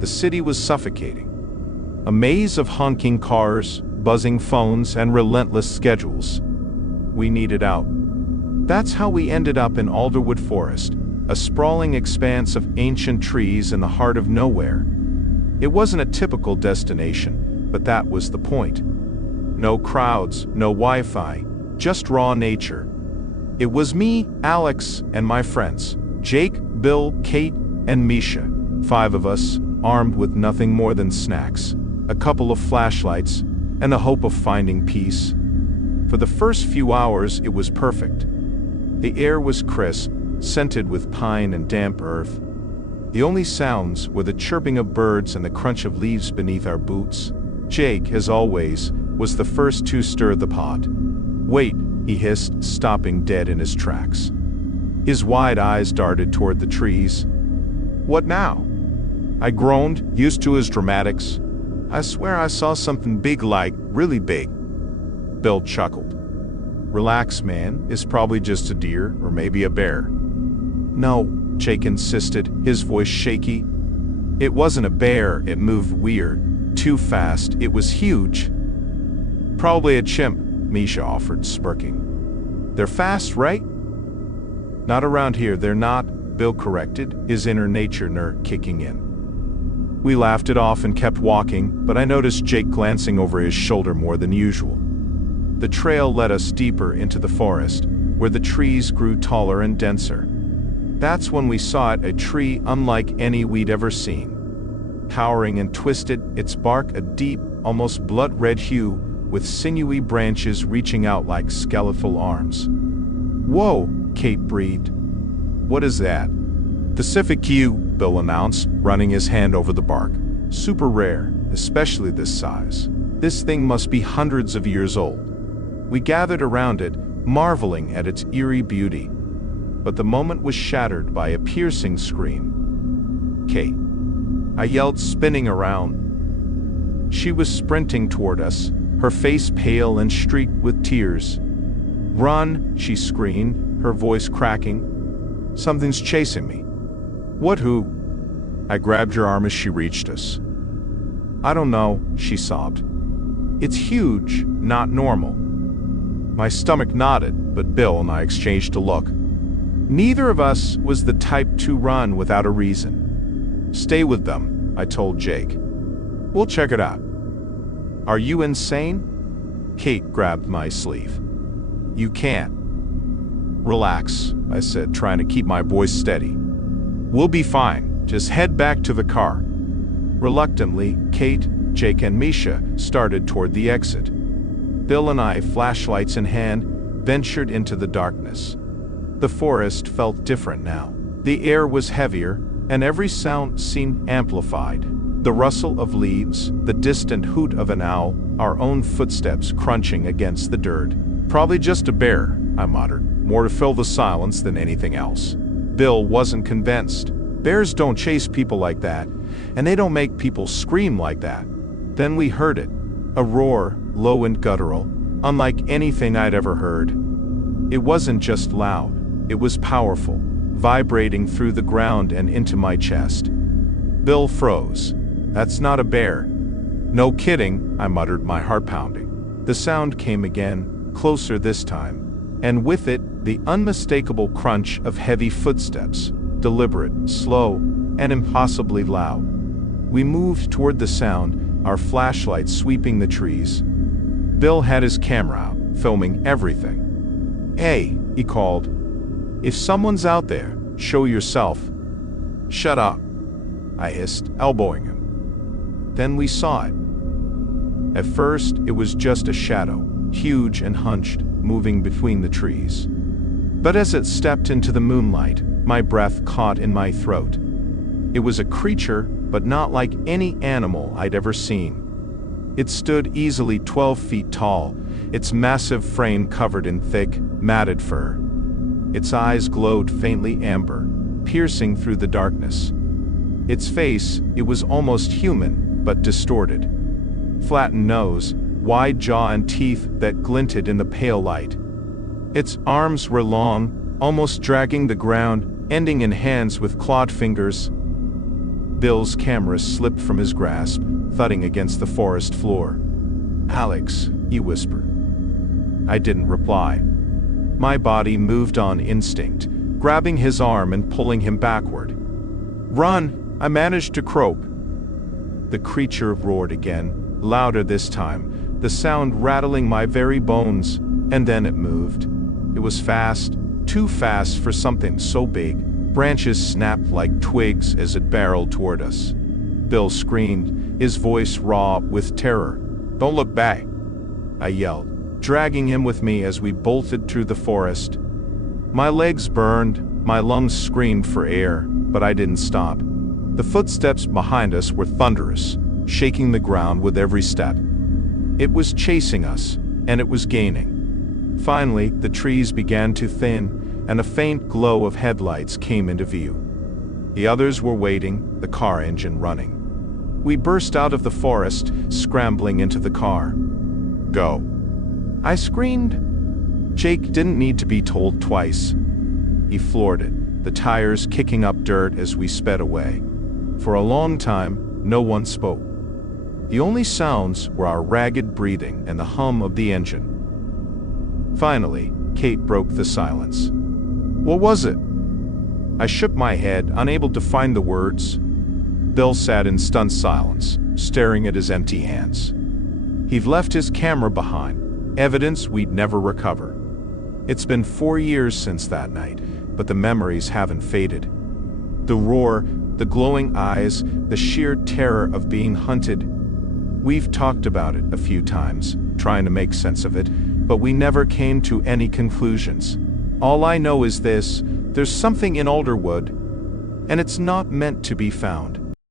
the city was suffocating. A maze of honking cars, buzzing phones, and relentless schedules. We needed out. That's how we ended up in Alderwood Forest, a sprawling expanse of ancient trees in the heart of nowhere. It wasn't a typical destination, but that was the point. No crowds, no Wi-Fi, just raw nature. It was me, Alex, and my friends, Jake, Bill, Kate, and Misha. 5 of us, armed with nothing more than snacks, a couple of flashlights, and the hope of finding peace. For the first few hours, it was perfect. The air was crisp, scented with pine and damp earth. The only sounds were the chirping of birds and the crunch of leaves beneath our boots. Jake, as always, was the first to stir the pot. "Wait," he hissed, stopping dead in his tracks. His wide eyes darted toward the trees. "What now?" I groaned, used to his dramatics. "I swear I saw something big, like really big." Bill chuckled. "Relax, man. It's probably just a deer or maybe a bear." "No," Jake insisted, his voice shaky. "It wasn't a bear. It moved weird. Too fast. It was huge." "Probably a chimp," Misha offered, smirking. "They're fast, right?" "Not around here, they're not," Bill corrected, his inner nature nerd kicking in. We laughed it off and kept walking, but I noticed Jake glancing over his shoulder more than usual. The trail led us deeper into the forest, where the trees grew taller and denser. That's when we saw it, a tree unlike any we'd ever seen. Towering and twisted, its bark a deep, almost blood-red hue, with sinewy branches reaching out like skeletal arms. "Whoa," Kate breathed. "What is that?" "Pacific yew," Bill announced, running his hand over the bark. "Super rare, especially this size. This thing must be hundreds of years old." We gathered around it, marveling at its eerie beauty. But the moment was shattered by a piercing scream. "Kate!" I yelled, spinning around. She was sprinting toward us, her face pale and streaked with tears. "Run!" she screamed, her voice cracking. "Something's chasing me." "What, who?" I grabbed her arm as she reached us. "I don't know," she sobbed. "It's huge, not normal." My stomach nodded, but Bill and I exchanged a look. Neither of us was the type to run without a reason. "Stay with them," I told Jake. "We'll check it out." "Are you insane?" Kate grabbed my sleeve. "You can't." "Relax," I said, trying to keep my voice steady. "We'll be fine. Just head back to the car." Reluctantly, Kate, Jake, and Misha started toward the exit. Bill and I, flashlights in hand, ventured into the darkness. The forest felt different now. The air was heavier, and every sound seemed amplified. The rustle of leaves, the distant hoot of an owl, our own footsteps crunching against the dirt. "Probably just a bear," I muttered, more to fill the silence than anything else. Bill wasn't convinced. "Bears don't chase people like that, and they don't make people scream like that." Then we heard it. A roar, low and guttural, unlike anything I'd ever heard. It wasn't just loud, it was powerful, vibrating through the ground and into my chest. Bill froze. "That's not a bear." "No kidding," I muttered, my heart pounding. The sound came again, closer this time, and with it, the unmistakable crunch of heavy footsteps, deliberate, slow, and impossibly loud. We moved toward the sound, our flashlights sweeping the trees. Bill had his camera out, filming everything. "Hey," he called. "If someone's out there, show yourself." "Shut up," I hissed, elbowing him. Then we saw it. At first, it was just a shadow, huge and hunched, moving between the trees. But as it stepped into the moonlight, my breath caught in my throat. It was a creature, but not like any animal I'd ever seen. It stood easily 12 feet tall, its massive frame covered in thick, matted fur. Its eyes glowed faintly amber, piercing through the darkness. Its face, it was almost human, but distorted. Flattened nose, wide jaw and teeth that glinted in the pale light. Its arms were long, almost dragging the ground, ending in hands with clawed fingers. Bill's camera slipped from his grasp, thudding against the forest floor. "Alex," he whispered. I didn't reply. My body moved on instinct, grabbing his arm and pulling him backward. "Run!" I managed to croak. The creature roared again, louder this time, the sound rattling my very bones, and then it moved. It was fast, too fast for something so big. Branches snapped like twigs as it barreled toward us. Bill screamed, his voice raw with terror. "Don't look back," I yelled, dragging him with me as we bolted through the forest. My legs burned, my lungs screamed for air, but I didn't stop. The footsteps behind us were thunderous, shaking the ground with every step. It was chasing us, and it was gaining. Finally, the trees began to thin, and a faint glow of headlights came into view. The others were waiting, the car engine running. We burst out of the forest, scrambling into the car. "Go!" I screamed. Jake didn't need to be told twice. He floored it, the tires kicking up dirt as we sped away. For a long time, no one spoke. The only sounds were our ragged breathing and the hum of the engine. Finally, Kate broke the silence. "What was it?" I shook my head, unable to find the words. Bill sat in stunned silence, staring at his empty hands. He'd left his camera behind, evidence we'd never recover. It's been 4 years since that night, but the memories haven't faded. The roar, the glowing eyes, the sheer terror of being hunted. We've talked about it a few times, trying to make sense of it, but we never came to any conclusions. All I know is this: there's something in Alderwood, and it's not meant to be found.